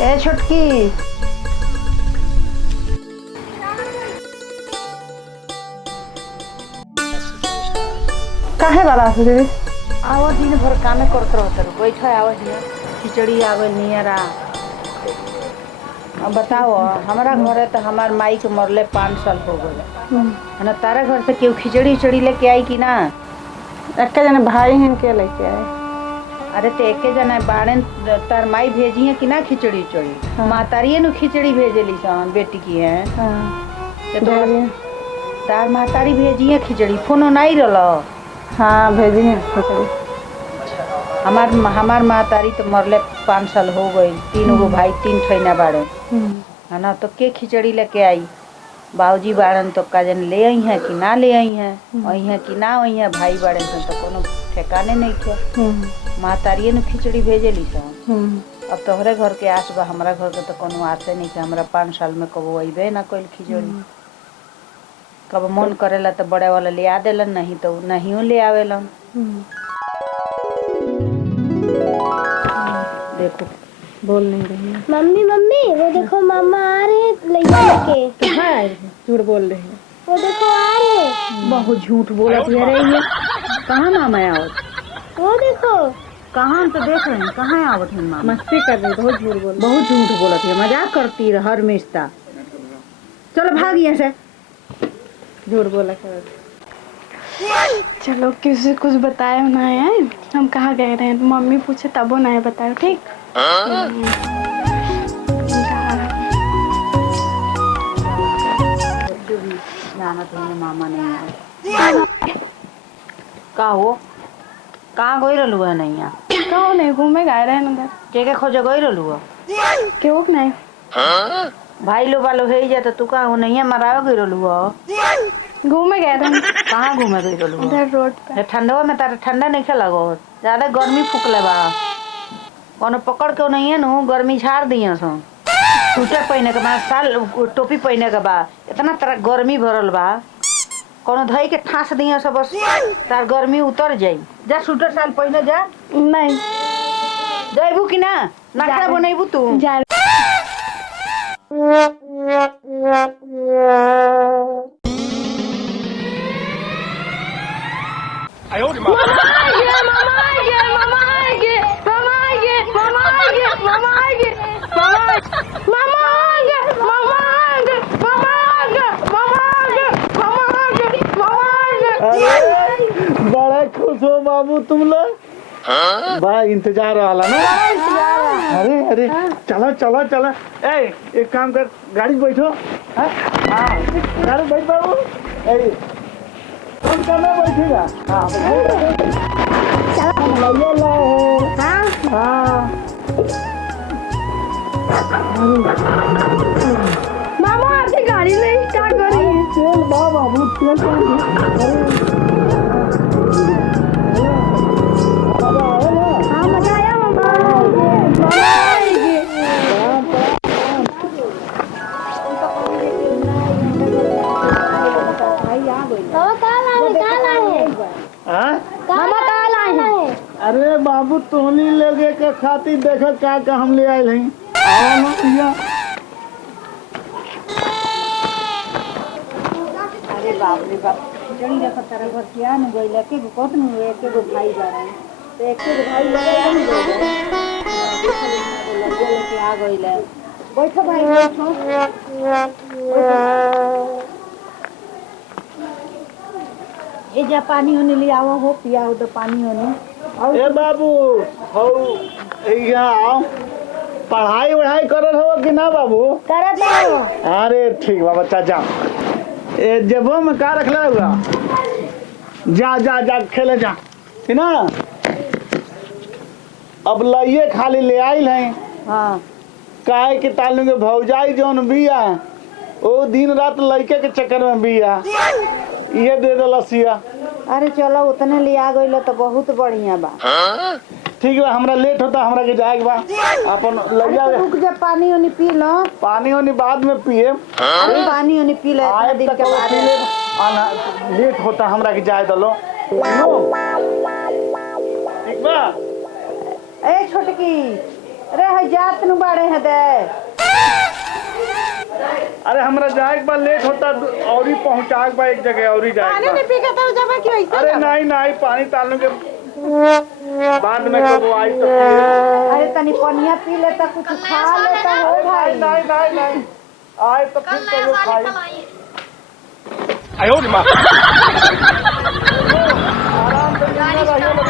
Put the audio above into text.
ए छोटकी काहे वाला से दीदी आवा दिन भर कामे करत रहत बैठ आवा हिया खिचड़ी आवे नियरा। अब बताओ हमारा घर है तो हमार माई के मरले 5 साल हो गए है ना। तारा घर से क्यों खिचड़ी उचड़ी लेके आई कि ना? एक जने भाई हैं के लेके आए। अरे तो एक जना बाड़े तार माई भेजी है कि ना खिचड़ी उचड़ी? हाँ। मातारिये नु खिचड़ी भेजेली सन बेटी की है। हाँ तो तार मातारी भेजी है खिचड़ी फोन नहीं रहा। हाँ भेजी हैं खिचड़ी। हमार मातारी तो मरले 5 साल हो गई। 3 गो भाई 3 ठैना बाड़े है ना। तो के खिचड़ी लेके आई? बाबूजी बाड़न तो का जन ले आई हैं कि ना ले आई हैं, आई हैं कि ना आई हैं। भाई बाड़े तो कोनो ठिकाने नहीं थे। मातारिये नु खिचड़ी भेजेली सन। अब तोहरे घर के आस बा, हमारा घर के तो कोनो आसे नहीं के। हमरा 5 साल में कबो अइबे ना कइल खिचड़ी। कब मन करेला तो बड़े वाला ले आ देलन, नहीं तो नहीं ले आवेलन। देखो बोल नहीं रही है। मम्मी मम्मी वो देखो मामा आ रहे हैं लैया लेके। कहाँ आए थे? झूठ बोल रही है। वो देखो आ रहे हैं। बहुत झूठ बोलत है रही है। कहाँ मामा आवत? वो देखो कहाँ तो देख रहे हैं, कहाँ आवत है मामा? मस्ती कर रही, बहुत झूठ बोल। बहुत झूठ बोलत है, मजाक करती है हर मिस्ता। चलो भाग यहाँ से। झूठ बोला कर। चलो किसी कुछ बताए ना है हम कहाँ गए रहे। मम्मी पूछे तबो ना है बताओ ठीक। जाना तो मामा नहीं आए। का हो कहाँ गई रहलू है? नहीं यहाँ कहो नहीं घूमे गए रहे ना के खोजे गई रहलू है? क्यों नहीं भाई लो बालो है जाता तू कहाँ हो? नहीं मरावे गई रहलू है? घूमे गए रहे। कहाँ घूमे गई रहलू? उधर रोड पे। ठंडवा में तारा ठंडा नहीं लगो, ज्यादा गर्मी फूकले बा। कोनो पकड़ के नहीं है नु गर्मी झाड़ दिया सो। स्वेटर पहने के बाद साल टोपी पहने के बाद इतना तरह गर्मी भरल बा। कोनो धई के ठास दिया सब बस तार गर्मी उतर जाई। जा स्वेटर साल पहने जा। नहीं जाइबू कि ना? नाखड़ा बनैबू तू? जा बड़ा खुश हो बाबू तुम लोग। बड़ा इंतजार वाला ना। अरे अरे चलो चलो चलो। ए एक काम कर, गाड़ी में बैठो। गाड़ी बैठ बाबू। तुम कहाँ बैठेगा? मामा आपकी गाड़ी नहीं स्टार्ट कर रही है। तेल बाबू तेल हाँ बताया मामा। मामा कहाँ लाए मामा कहाँ लाए हैं? अरे बाबू तोहनी लेगे के खातिर देखो क्या का हम ले आए हैं। आओ ना भैया। अरे बाप रे बाप, खिचड़ी देखो तारा घर किया न गइल। एके गो कत न एके गो भाई जा रहे हैं तो एके गो भाई लगे न गइल लेके आ गइल। बैठो भाई बैठो। ए जा पानी होने ले आओ हो, पियाओ तो पानी होने। ए बाबू हो यहाँ आओ। पढ़ाई वढ़ाई करत हो कि ना बाबू? करत है। अरे ठीक बा बच्चा जा। ए जेबो में का रखला हुआ? जा जा जा खेले जा है ना। अब लइये खाली ले आइल हैं। हाँ काहे कि तालू के भौजाई जौन बिया ओ दिन रात लइके के चक्कर में बिया। ये दे दो लसिया। अरे चलो उतने ले आ गइल तो बहुत बढ़िया बा। ठीक बा, हमरा लेट होता, हमरा के जाए के बा। अपन लइया रुक जा, पानी ओनी पी लो। पानी वानी बाद में पिए। अरे पानी ओनी पी ले, इतना दिन के बाद। आना लेट होता, हमरा के जाए दलो। ठीक बा। ए छोटकी अरे है जात नु बाड़े है दे। अरे हमरा जाए के बाद लेट होता और ही पहुंचा के बा एक जगह और ही जाए पानी नहीं पी के तो जमा क्यों ऐसे? अरे नहीं नहीं पानी डालने के बाद में कब आई तो फिर अरे तनी पनिया पी लेता कुछ खा लेता हो भाई। नहीं नहीं नहीं आए तो फिर तो वो खाई आराम से जिंदा रहियो लोग।